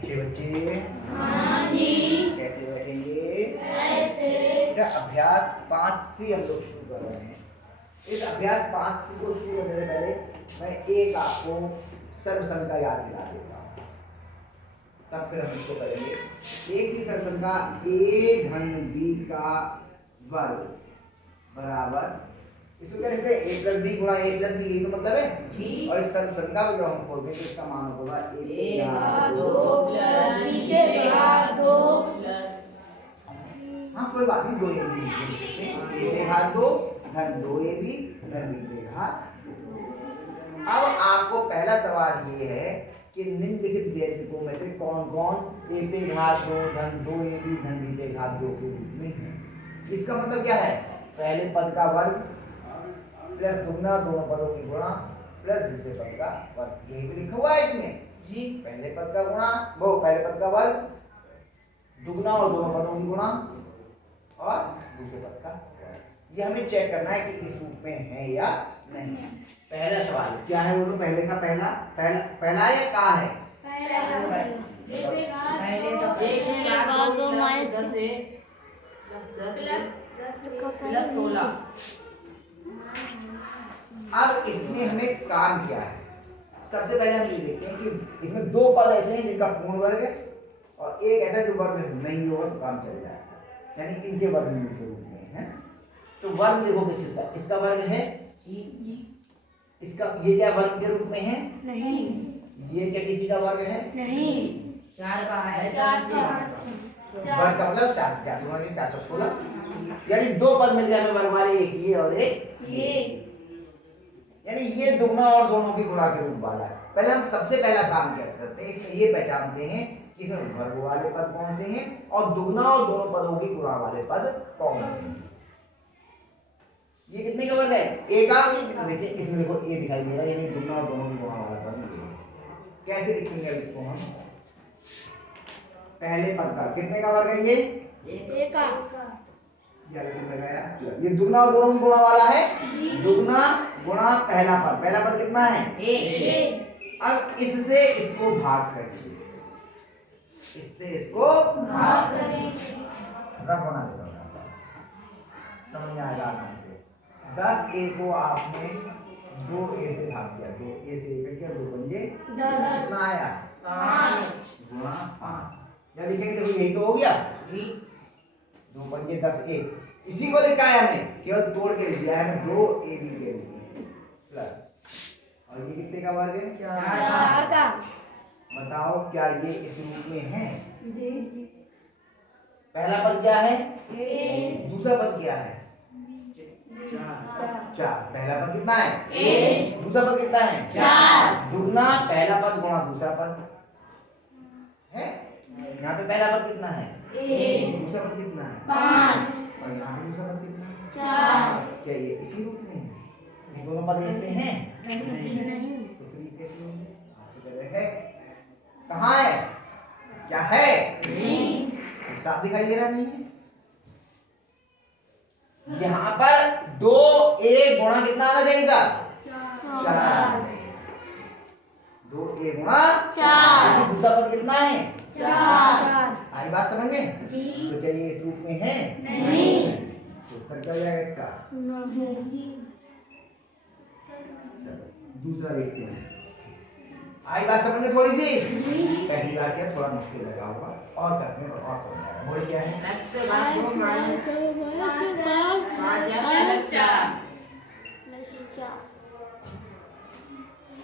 अच्छे बच्चे हाँ जी। कैसे बैठेंगे? ऐसे। बेटा अभ्यास 5 से हम लोग शुरू कर रहे हैं। इस अभ्यास 5 से को शुरू करने से पहले मैं एक आपको सर्वसंख्या याद दिला देता हूँ, तब फिर हम इसको करेंगे। एक की सर्वसंख्या a धन b का वर्ग बराबर, इसको क्या लिखते हैं? a प्लस बी गुणा a प्लस बी, यही तो मतलब है। और इस सर्वसंख्या को जब हम खोलते हैं तो इसका मान होगा a पे घात 2 प्लस b पे घात 2 प्लस, हाँ कोई बात नहीं, 2 a b लिख सकते हैं। a पे घात 2 धन 2 a b धन b पे घात 2। अब आपको पहला सवाल ये है कि निम्नलिखित व्यंजकों में से कौन कौन a पे घात 2 धन 2 a b धन b पे घात 2 के रूप में है। इसका मतलब क्या है? पहले पद का वर्ग प्लस दुगना दोनों पदों की गुणा प्लस दूसरे पद का वर्ग, यही तो लिखा हुआ है इसमें जी। पहले पद का गुणा, वो पहले पद का वर्ग, दुगना और दोनों पदों की गुणा और दूसरे पद का वर्ग। ये हमें चेक करना है कि इस रूप में है या नहीं। पहला सवाल क्या है? बोलो पहले का पहला पहला पहला या का है? पहले तो 2 माइनस 10 16। अब इसमें हमें काम क्या है? सबसे पहले हम ये देखते हैं कि इसमें दो पद ऐसे हैं जिनका पूर्ण वर्ग है और एक ऐसा जो वर्ग नहीं होगा तो काम चल जाएगा, यानी इनके वर्गमूल के रूप में है। तो वर्ग देखो किसका, इसका वर्ग है जी, इसका ये क्या वर्ग के रूप में है? नहीं। ये क्या किसी का वर्ग है? नहीं। 4 का है, वर्ग का मतलब 4, 416, यानी दो पद मिल गए हमें वर्ग वाले, एक ये और एक ये, यानी ये दुगना और दोनों की गुणा के रूप वाला है। पहले हम सबसे पहला काम क्या करते हैं, इसमें ये पहचानते हैं कि इसमें वर्ग वाले पद कौन से हैं और दुगना और दोनों पदों की गुणा वाले पद कौन से हैं। ये कितने का वर्ग है? ए का। देखिए इसमें देखो ए दिखाई दे रहा है, यानी दुगना और दोनों की गुणा वाला पद। कैसे लिखेंगे अब इसको हम? पहले पद का कितने का वर्ग है? ये ए का। ये दुगना और दोनों की गुणा वाला है, दुगना गुणा पहला पद, पहला पद कितना है? एक। अब इससे इसको भाग करिए, इससे इसको भाग करेंगे, रफ बना देता हूं, समझ में आएगा आसान से। 10 a को आपने 2 a से भाग दिया, 2 a से 1 किया, 2 पंजे 10, कितना आया? 5 गुणा 5। या लिखेंगे देखो यही तो हो गया, 2 पंजे 10 a, इसी को लिखा है हमने, केवल तोड़ के दिया है 2 ab के रूप में प्लस, और ये कितने का वर्ग है? 4 का। बताओ क्या ये इस रूप में है? जी। पहला पद क्या है? a, दूसरा पद क्या है? 4। पहला पद कितना है? a, दूसरा पद कितना है? 4। दुगना पहला पद गुणा दूसरा पद है। यहाँ पे पहला पद कितना है? a, दूसरा पद कितना है? 5, और यहाँ पे दूसरा पद कितना है? 4। क्या ये इसी रूप में है? ये दोनों पद ऐसे हैं? नहीं। तो फिर ये कैसे होंगे? आपकी तरह है, कहाँ है? क्या है? नहीं। साफ दिखाई दे रहा नहीं है? यहाँ पर 2a गुणा कितना आना चाहिए था? 4। 2a गुणा 4। दूसरा पद कितना है? 4। आई बात समझ में? जी। तो क्या ये इस रूप में है? नहीं। तो उत्तर क्या जाएगा इसका? नहीं। दूसरा देखते हैं, आई बात समझ में थोड़ी सी? जी। पहली बार क्या थोड़ा मुश्किल लगा होगा, और करते हैं और समझ आएगा। बोल क्या है?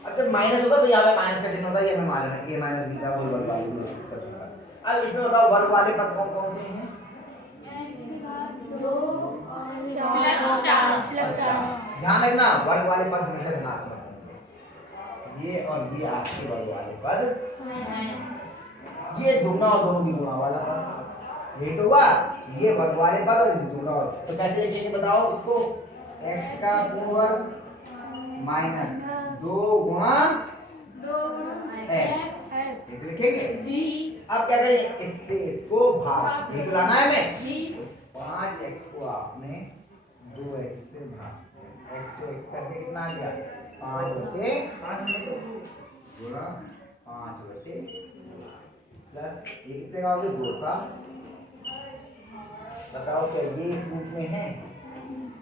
अब जब माइनस होगा तो यहाँ पे माइनस का चिन्ह होता है, ये हमें मालूम है, a माइनस b का होल वर्ग वाले। अब इसमें बताओ वर्ग वाले पद कौन कौन से हैं? 2 और 4। ध्यान रखना वर्ग वाले पद हमेशा धनात्मक होंगे, ये और ये आपके वर्ग वाले पद हैं। ये दुगना और दोनों की गुणा वाला पद, यही तो हुआ, ये वर्ग वाले पद और ये दुगना और, तो कैसे लिखेंगे बताओ इसको? x का पूर्ण वर्ग माइनस 2 गुणा x, लिखेंगे जी। अब क्या करें? इससे इसको भाग, यही तो लाना है हमें जी। 5x को आपने 2x से भाग, x से x करके कितना आ गया? 5 बटे गुणा 5 बटे, प्लस ये कितने का हो गया 2 का। बताओ क्या ये इस रूप में है?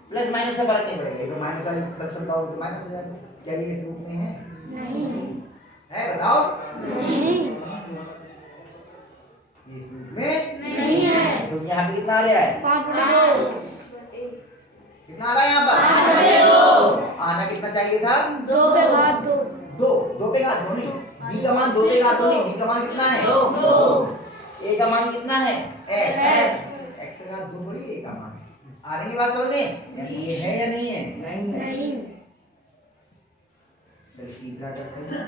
प्लस माइनस से फर्क नहीं पड़ेगा, तो माइनस वाले फ्रैक्शन का हो तो माइनस हो जाएगा। क्या ये इस रूप में है? नहीं है बताओ। नहीं ये इस रूप में नहीं है। तो यहाँ पे कितना आ रहा है? 5/2 कितना आ रहा है यहाँ पर? 5/2 आना कितना चाहिए था? 2/2 2। 2 पे घात 2 नहीं, b का मान 2 पे घात 2 नहीं, b का मान कितना है? 2 a का मान कितना है? x x पे घात 2 थोड़ी a का मान। आ रही है बात समझ में? यानी ये है या नहीं है? नहीं फिर तीसरा करते हैं।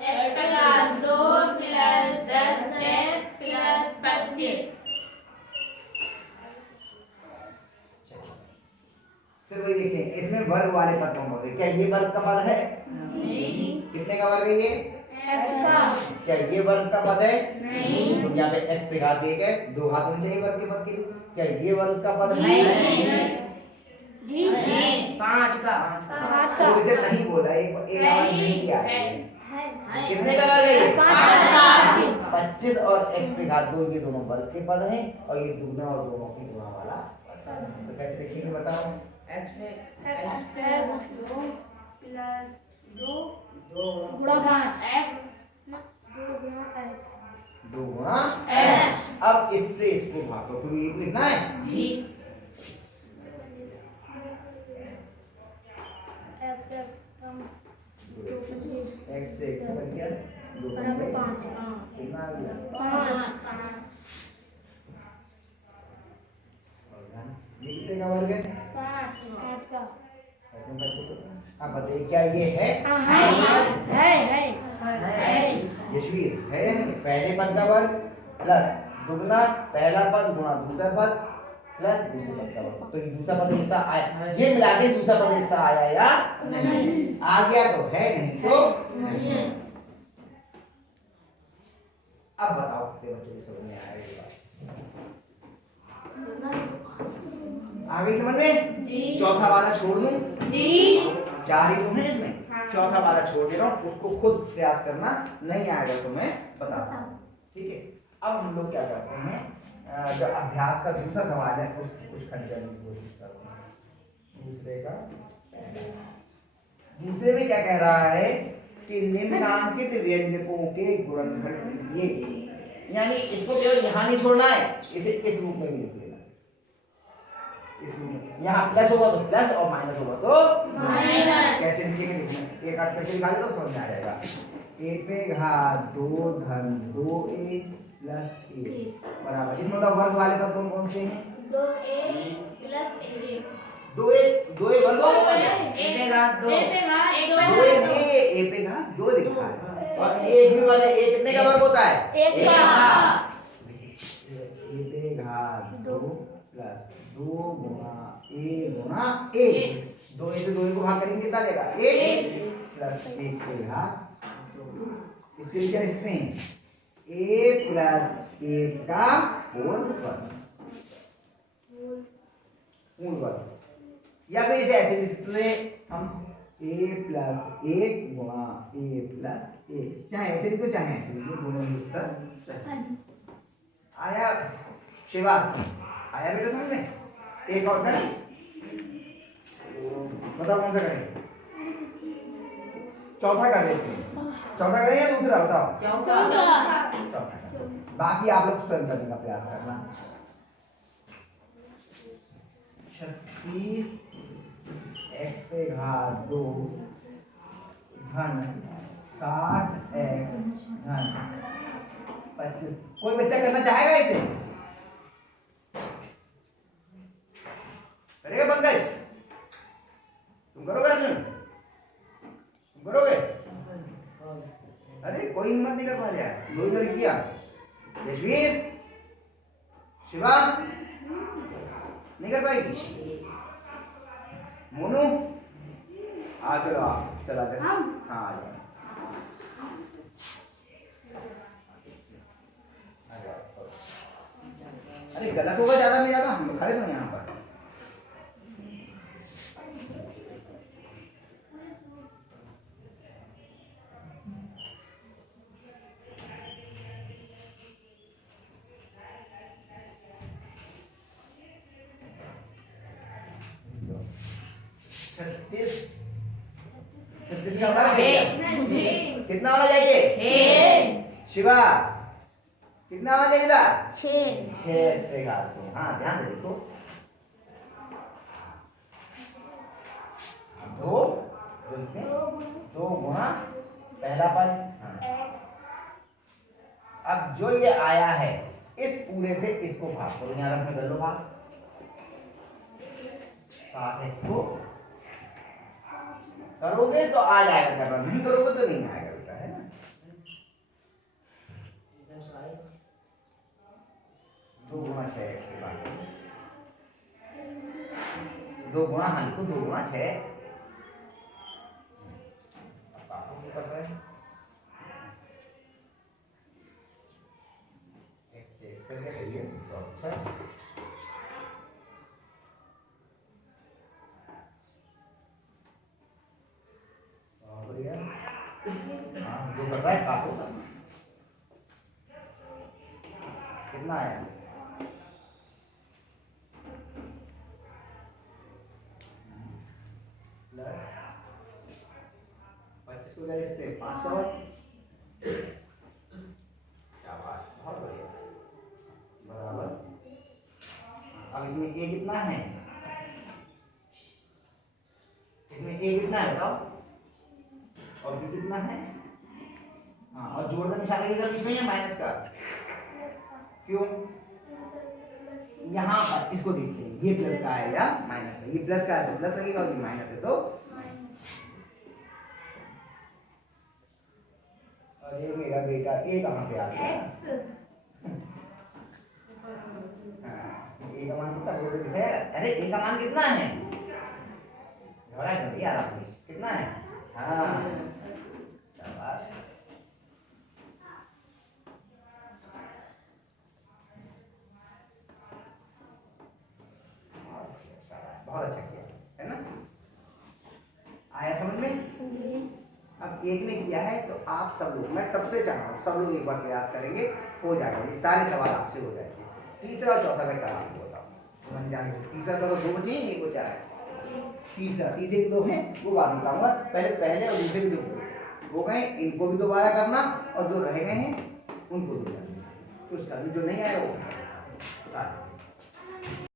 x/2 + 10x + 25 फिर वही देखें, इसमें वर्ग वाले पद कौन होते हैं? क्या ये वर्ग का पद है? नहीं कितने का वर्ग है ये? x का क्या ये वर्ग का पद है? नहीं तो यहाँ पे x पे घात 1 है, 2 घात होनी चाहिए वर्ग के पद के लिए। क्या ये वर्ग का पद है? जी 5 का तो मुझे नहीं बोला, एक आवाज नहीं किया है। कितने का वर्ग है ये? 5 का 25 और x पे घात 2 ये दोनों वर्ग के पद हैं और ये दुगना और दोनों की गुणा वाला पद है। तो कैसे लिखेंगे बताओ? x में x + 2 2 गुणा 5 x 2 गुणा x 2 गुणा x अब इससे इसको भागो, तो ये लिखना है जी x कम x से x बन गया 2 बराबर 5 कितना आ गया? 5 ये कितने का वर्ग है? 5 का अब बताइए क्या ये है? है यशवीर है या नहीं? पहले पद का वर्ग प्लस दुगना पहला पद गुणा दूसरा पद प्लस दूसरे पद का वर्ग। तो ये दूसरा पद एक साथ आया, ये मिला के दूसरा पद एक साथ आया या नहीं? आ गया तो है, नहीं तो नहीं है। अब बताओ कितने बच्चों को समझ में आया ये बात? आ गई समझ में? जी। चौथा वाला छोड़ दूं? जी 4 ही तो है इसमें, चौथा वाला छोड़ दे रहा हूँ, उसको खुद प्रयास करना, नहीं आएगा तो मैं बताता हूँ। ठीक है, अब हम लोग क्या करते हैं, जो अभ्यास का दूसरा सवाल है उसको कुछ खंड करने की कोशिश करते हैं। दूसरे में क्या कह रहा है कि निम्नांकित व्यंजकों के गुणनफल ये, यानी इसको केवल यहाँ नहीं छोड़ना है, इसे इस रूप में भी लिख लेना। इस रूप में यहाँ प्लस होगा तो प्लस और माइनस होगा तो माइनस। कैसे लिखेंगे? एक हाथ करके निकाल दो समझ में आ जाएगा। a पे घात 2 धन 2a प्लस a बराबर, इसमें मतलब वर्ग वाले पद कौन कौन से हैं? 2a + 1 2a वर्ग वाले पद हैं। a पे घात 2 दो a पे घात 2 लिखा है और एक भी वाले a कितने का वर्ग होता है? एक का। a पे घात 2 प्लस 2 गुणा a गुणा a, 2a से 2a को भाग करेंगे कितना देगा? 1 प्लस 1 पे घात 2। इसके लिए क्या लिखते हैं? a प्लस 1 का होल वर्ग, मूल वर्ग, या फिर इसे ऐसे लिख सकते हैं हम a प्लस 1 गुणा a प्लस 1, चाहे ऐसे लिखो चाहे ऐसे लिखो, दोनों ही उत्तर सही। आया शिवा? आया बेटा समझ में? एक और करें, बताओ कौन सा करें? चौथा कर लेते हैं। चौथा करें या दूसरा? बताओ। चौथा। बाकी आप लोग स्वयं करने का प्रयास करना। 36 x पे घात 2 धन 60 x धन 25। कोई बच्चा करना चाहेगा इसे? करेगा पंकज? तुम करोगे अर्जुन? तुम करोगे? अरे कोई हिम्मत नहीं कर पा रहा है, दो लड़कियां, यशवीर शिवा नहीं कर पाएगी। मोनू आ चलो, आप चला कर। हाँ आ जाओ। अरे गलत होगा ज्यादा में ज्यादा, हम खड़े तो यहाँ पर। 36 का बड़ा है छः कितना होना चाहिए? छः शिवा कितना होना चाहिए था? छः 6 6 का हाँ ध्यान दे देखो दो दो गुणा पहला पद हाँ। अब जो ये आया है इस पूरे से इसको भाग करो यहाँ रखने कर लो भाग 7x को करोगे तो आ जाएगा करना नहीं करोगे तो नहीं आएगा बेटा है ना 2 गुणा 6x के बाद 2 गुणा हाँ लिखो 2 गुणा 6x कर रहे हैं एक्स करके कहिए तो अच्छा बढ़िया हाँ जो कर रहा है काटो कितना आया प्लस 25 को जाए इससे 5 का बाद क्या बात बहुत बढ़िया बराबर अब इसमें a कितना है इसमें a कितना है बताओ और b कितना है हाँ और जोड़ का निशान लगेगा बीच में या माइनस का क्यों यहाँ पर इसको देखते हैं ये प्लस का है या माइनस का ये प्लस का है तो प्लस लगेगा और ये माइनस है तो अरे मेरा बेटा ए कहाँ से आ गया ए का मान कितना बोल रहे थे अरे ए का मान कितना है घबरा क्यों यार आपने कितना है हाँ शाबाश बहुत अच्छा किया है ना आया समझ में अब एक ने किया है तो आप सब लोग मैं सबसे चाहता हूँ सब लोग एक बार प्रयास करेंगे हो जाएगा ये सारे सवाल आपसे हो जाएंगे तीसरा और चौथा मैं कल आपको बताऊँ मन जाने तीसरा चौथा 2 बचे हैं एक बचा है तीसरे के 2 हैं वो बाद में बताऊंगा पहले और दूसरे के 2 हो गए इनको भी दोबारा करना और जो रह गए हैं उनको भी करना उसका भी जो नहीं आया वो बता दें